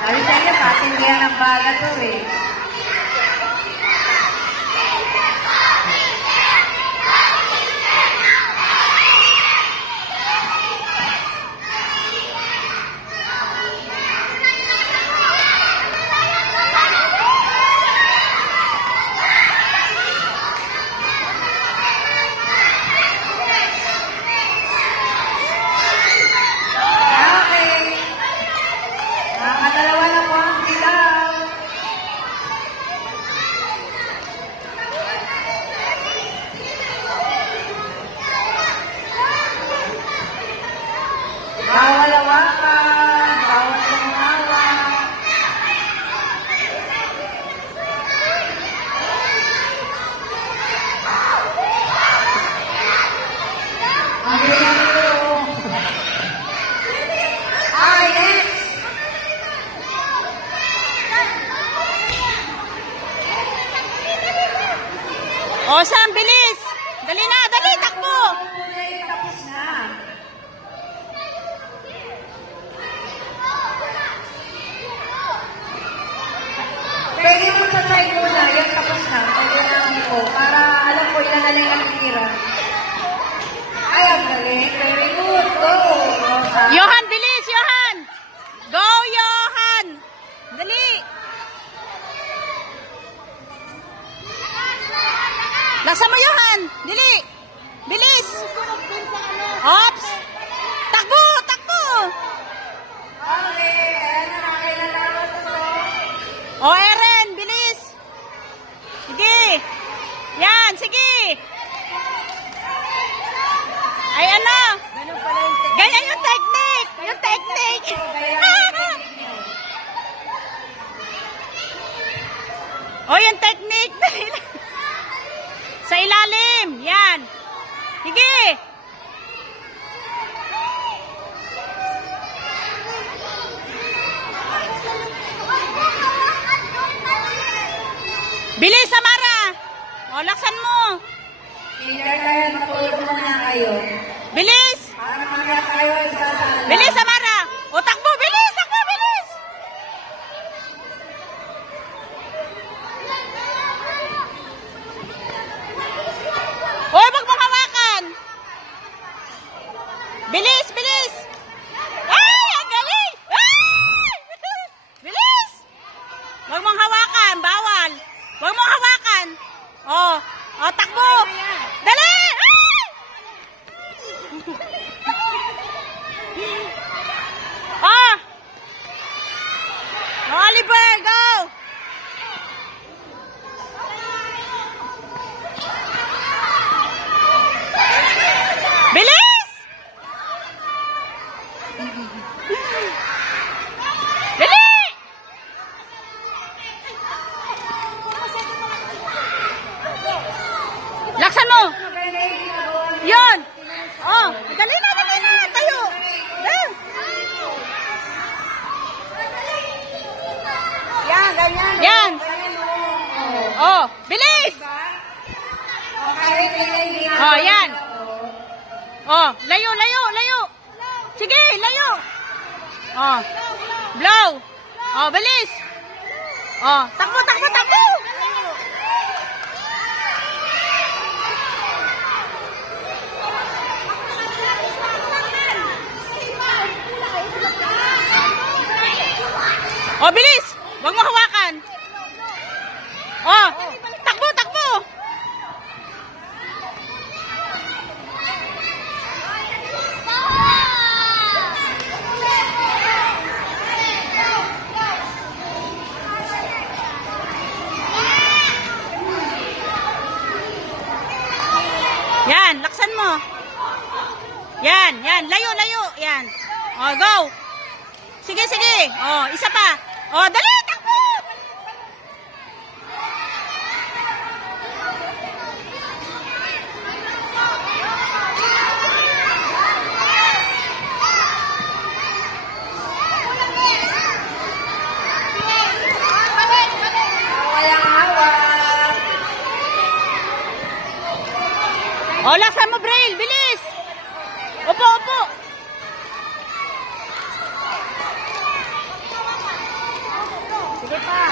Sabi sa inyo, patindihan ng baga to eh. Bawal hawakan, bawal lumawak. Ang galing ito. Yes! O, Sam, bilis! Dali na, dali, takbo! Tapos na. Pwede mo sa side mo na, yung tapos na. Pwede namin ko, para alam ko ilan na lang ang titira. Ay, ang galing. Very good. Go. Johan, bilis, Johan! Go, Johan! Dali! Laksa mo, Johan! Dali! Bilis! Ops! Takbo! Takbo! Okay, ayan na natin na tapos ito. O, Eren! Bilis! Sige! Yan! Sige! Ay, ano? Ganyan yung technique! Yung technique! O, yung technique! Sa ilalim! Yan! Sige! Bilis, Samara! O, laksan mo! Kaya matulog muna kayo. Bilis! Para mamaya tayo isasala. Bilis, Samara! O, takbo! Bilis! Takbo! Bilis! Hoy, wag mong hawakan! Bilis! Bilis! Ay! Ang galing! Ay! Bilis! Wag mong hawakan! Bawal! Wag mong hawakan! Oh! Oh, takbo! Dali! Ay! Oh! Oliver, go! Bilis! Dali! Laksan mo! Yun! Oh, dali na, tayo! Dali! Yan, ganyan. Yan! Oh, bilis! Okay, Oh, yan! Oh, layo, layo, layo! Sige, layo! Oh, blow! Oh, bilis! Oh, takbo, takbo, takbo! Oh, bilis! Huwag mo hawakan! Oh, takbo, takbo! Yan, laksan mo. Yan, yan, layo, layo, yan. Oh, go. Sige, sige. Oh, isa pa. Oh, dali, takbo. Walang hawak. Oh, laksan mo, Braille. Bilis. Upo, upo. Sige pa.